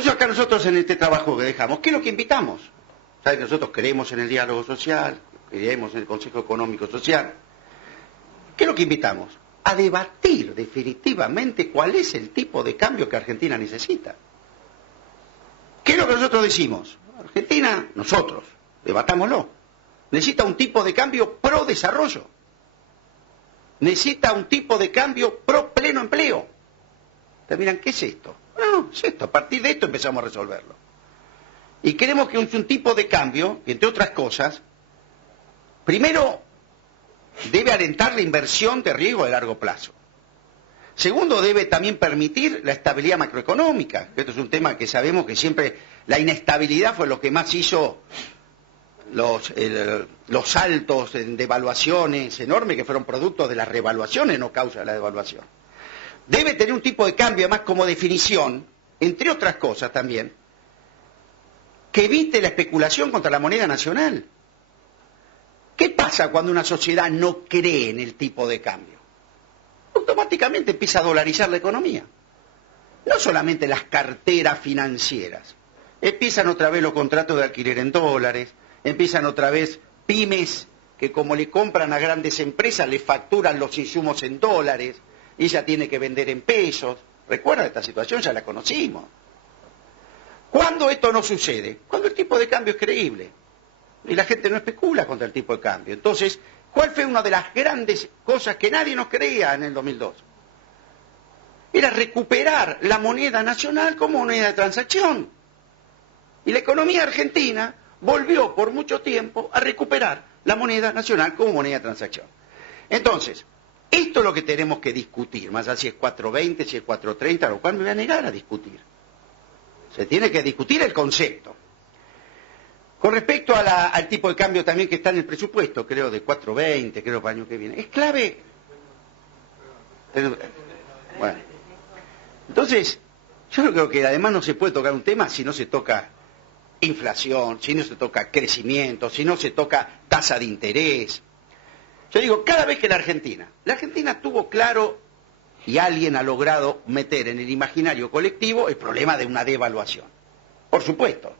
Por eso acá nosotros en este trabajo que dejamos, ¿qué es lo que invitamos? ¿Saben que nosotros creemos en el diálogo social, creemos en el Consejo Económico Social? ¿Qué es lo que invitamos? A debatir definitivamente cuál es el tipo de cambio que Argentina necesita. ¿Qué es lo que nosotros decimos? Argentina, nosotros, debatámoslo. Necesita un tipo de cambio pro desarrollo. Necesita un tipo de cambio pro pleno empleo. Ustedes miran, ¿qué es esto? No, es esto. A partir de esto empezamos a resolverlo. Y queremos que un tipo de cambio, que entre otras cosas, primero, debe alentar la inversión de riesgo de largo plazo. Segundo, debe también permitir la estabilidad macroeconómica. Esto es un tema que sabemos que siempre la inestabilidad fue lo que más hizo los saltos de devaluaciones enormes que fueron producto de las revaluaciones, no causa de la devaluación. Debe tener un tipo de cambio, además como definición, entre otras cosas también, que evite la especulación contra la moneda nacional. ¿Qué pasa cuando una sociedad no cree en el tipo de cambio? Automáticamente empieza a dolarizar la economía. No solamente las carteras financieras. Empiezan otra vez los contratos de alquiler en dólares, empiezan otra vez pymes que como le compran a grandes empresas le facturan los insumos en dólares y ella tiene que vender en pesos. ¿Recuerdan esta situación? Ya la conocimos. ¿Cuándo esto no sucede? Cuando el tipo de cambio es creíble y la gente no especula contra el tipo de cambio. Entonces, ¿cuál fue una de las grandes cosas que nadie nos creía en el 2002? Era recuperar la moneda nacional como moneda de transacción. Y la economía argentina volvió por mucho tiempo a recuperar la moneda nacional como moneda de transacción. Entonces, esto es lo que tenemos que discutir, más allá si es 4.20, si es 4.30, lo cual me voy a negar a discutir. Se tiene que discutir el concepto. Con respecto al tipo de cambio también que está en el presupuesto, creo de 4.20, creo para el año que viene, es clave. Bueno, entonces, yo creo que además no se puede tocar un tema si no se toca inflación, si no se toca crecimiento, si no se toca tasa de interés. Yo digo, cada vez que la Argentina tuvo claro y alguien ha logrado meter en el imaginario colectivo el problema de una devaluación. Por supuesto,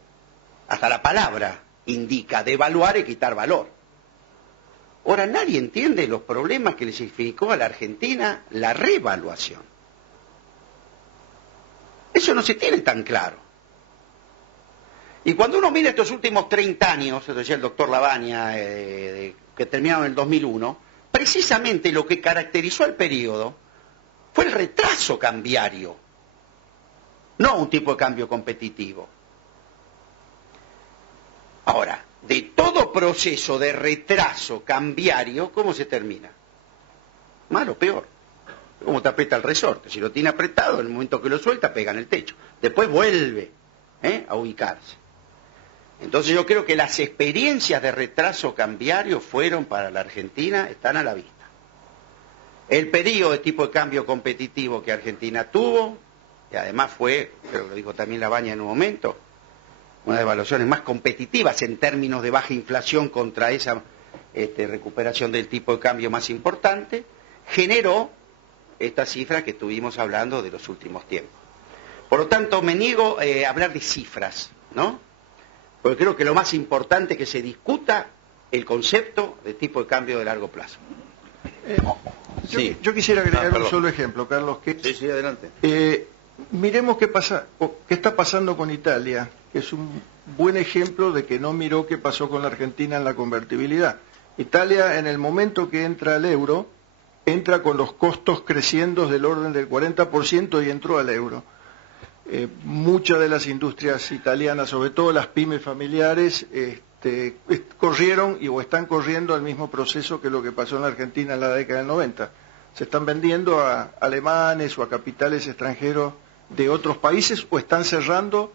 hasta la palabra indica devaluar y quitar valor. Ahora, nadie entiende los problemas que le significó a la Argentina la revaluación. Eso no se tiene tan claro. Y cuando uno mira estos últimos 30 años, eso decía el doctor Lavagna, que terminaron en el 2001, precisamente lo que caracterizó al periodo fue el retraso cambiario, no un tipo de cambio competitivo. Ahora, de todo proceso de retraso cambiario, ¿cómo se termina? Mal o peor. ¿Cómo te aprieta el resorte? Si lo tiene apretado, en el momento que lo suelta, pega en el techo. Después vuelve a ubicarse. Entonces yo creo que las experiencias de retraso cambiario fueron para la Argentina, están a la vista. El periodo de tipo de cambio competitivo que Argentina tuvo, y además fue, creo que lo dijo también Lavagna en un momento, una de las evaluaciones más competitivas en términos de baja inflación contra esa recuperación del tipo de cambio más importante, generó esta cifra que estuvimos hablando de los últimos tiempos. Por lo tanto, me niego a hablar de cifras, ¿no? Porque creo que lo más importante es que se discuta el concepto de tipo de cambio de largo plazo. Yo quisiera agregar un solo ejemplo, Carlos. Sí, adelante. Miremos qué está pasando con Italia, que es un buen ejemplo de que no miró qué pasó con la Argentina en la convertibilidad. Italia, en el momento que entra al euro, entra con los costos creciendo del orden del 40% y entró al euro. Muchas de las industrias italianas, sobre todo las pymes familiares, corrieron o están corriendo al mismo proceso que lo que pasó en la Argentina en la década del 90. Se están vendiendo a alemanes o a capitales extranjeros de otros países o están cerrando,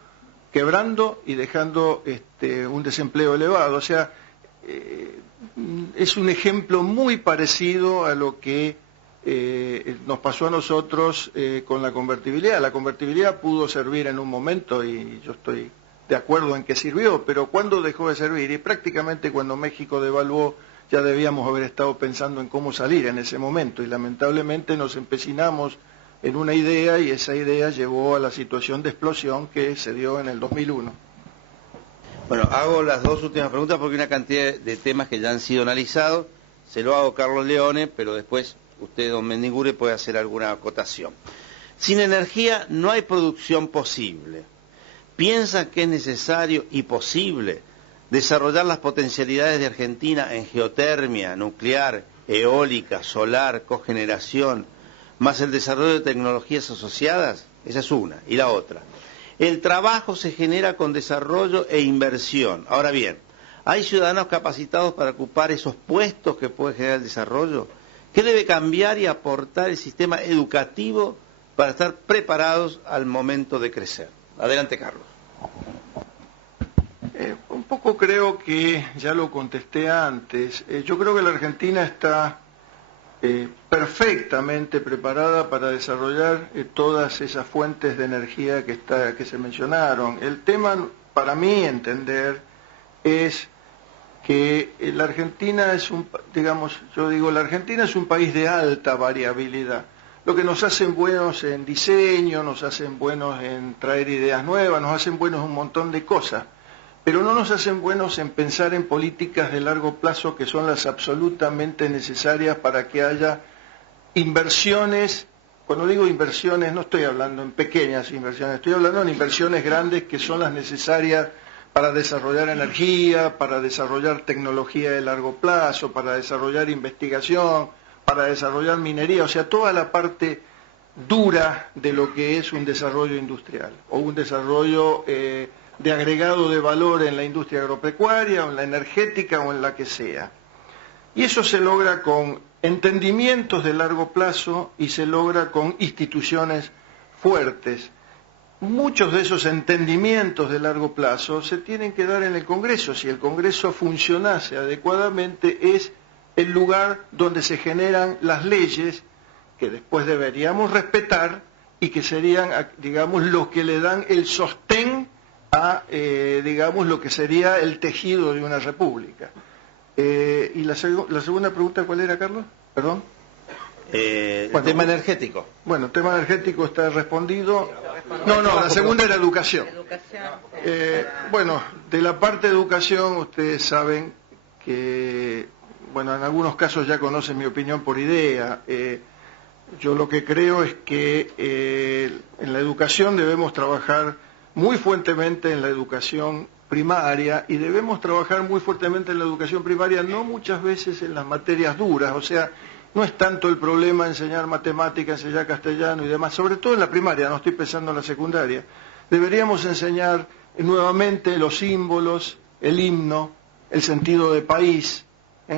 quebrando y dejando un desempleo elevado. O sea, es un ejemplo muy parecido a lo que nos pasó a nosotros con la convertibilidad. La convertibilidad pudo servir en un momento y yo estoy de acuerdo en que sirvió, pero ¿cuándo dejó de servir? Y prácticamente cuando México devaluó ya debíamos haber estado pensando en cómo salir en ese momento y lamentablemente nos empecinamos en una idea, y esa idea llevó a la situación de explosión que se dio en el 2001. Bueno, hago las dos últimas preguntas porque hay una cantidad de temas que ya han sido analizados. Se lo hago a Carlos Leone, pero después usted, don Mendiguren, puede hacer alguna acotación. Sin energía no hay producción posible. ¿Piensa que es necesario y posible desarrollar las potencialidades de Argentina en geotermia, nuclear, eólica, solar, cogeneración, más el desarrollo de tecnologías asociadas? Esa es una. Y la otra, el trabajo se genera con desarrollo e inversión. Ahora bien, ¿hay ciudadanos capacitados para ocupar esos puestos que puede generar el desarrollo? ¿Qué debe cambiar y aportar el sistema educativo para estar preparados al momento de crecer? Adelante, Carlos. Un poco creo que ya lo contesté antes. Yo creo que la Argentina está perfectamente preparada para desarrollar todas esas fuentes de energía que se mencionaron. El tema, para mí entender, es que la Argentina es la Argentina es un país de alta variabilidad. Lo que nos hacen buenos en diseño, nos hacen buenos en traer ideas nuevas, nos hacen buenos en un montón de cosas, pero no nos hacen buenos en pensar en políticas de largo plazo que son las absolutamente necesarias para que haya inversiones. Cuando digo inversiones no estoy hablando en pequeñas inversiones, estoy hablando en inversiones grandes que son las necesarias para desarrollar energía, para desarrollar tecnología de largo plazo, para desarrollar investigación, para desarrollar minería, o sea, toda la parte dura de lo que es un desarrollo industrial o un desarrollo de agregado de valor en la industria agropecuaria o en la energética o en la que sea. Y eso se logra con entendimientos de largo plazo y se logra con instituciones fuertes. Muchos de esos entendimientos de largo plazo se tienen que dar en el Congreso. Si el Congreso funcionase adecuadamente, es el lugar donde se generan las leyes que después deberíamos respetar y que serían, digamos, los que le dan el sostén a, digamos, lo que sería el tejido de una república. ¿Y la segunda pregunta cuál era, Carlos? Perdón. El tema energético. Bueno, el tema energético está respondido. No, la segunda era educación. Bueno, de la parte de educación, ustedes saben que, bueno, en algunos casos ya conocen mi opinión por idea. Yo lo que creo es que en la educación debemos trabajar muy fuertemente en la educación primaria y debemos trabajar muy fuertemente en la educación primaria, no muchas veces en las materias duras, o sea, no es tanto el problema enseñar matemáticas, enseñar castellano y demás, sobre todo en la primaria, no estoy pensando en la secundaria. Deberíamos enseñar nuevamente los símbolos, el himno, el sentido de país.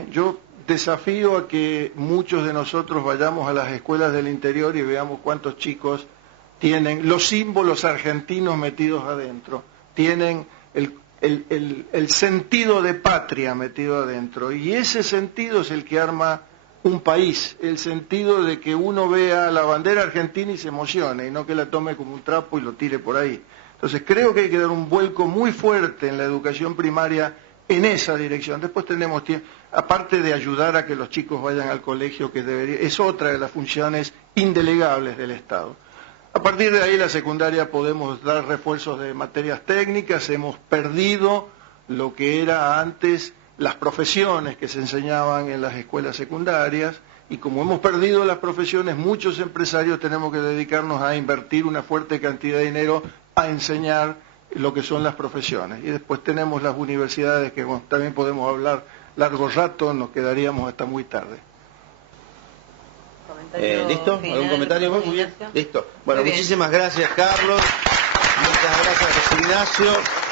Yo desafío a que muchos de nosotros vayamos a las escuelas del interior y veamos cuántos chicos tienen los símbolos argentinos metidos adentro, tienen el sentido de patria metido adentro, y ese sentido es el que arma un país, el sentido de que uno vea la bandera argentina y se emocione, y no que la tome como un trapo y lo tire por ahí. Entonces creo que hay que dar un vuelco muy fuerte en la educación primaria en esa dirección. Después tenemos tiempo, aparte de ayudar a que los chicos vayan al colegio, que es otra de las funciones indelegables del Estado. A partir de ahí la secundaria podemos dar refuerzos de materias técnicas, hemos perdido lo que era antes las profesiones que se enseñaban en las escuelas secundarias, y como hemos perdido las profesiones, muchos empresarios tenemos que dedicarnos a invertir una fuerte cantidad de dinero a enseñar lo que son las profesiones. Y después tenemos las universidades que también podemos hablar largo rato, nos quedaríamos hasta muy tarde. ¿Listo? ¿Algún comentario más? Muy bien. Listo. Bueno, muchísimas gracias, Carlos. Muchas gracias, José Ignacio.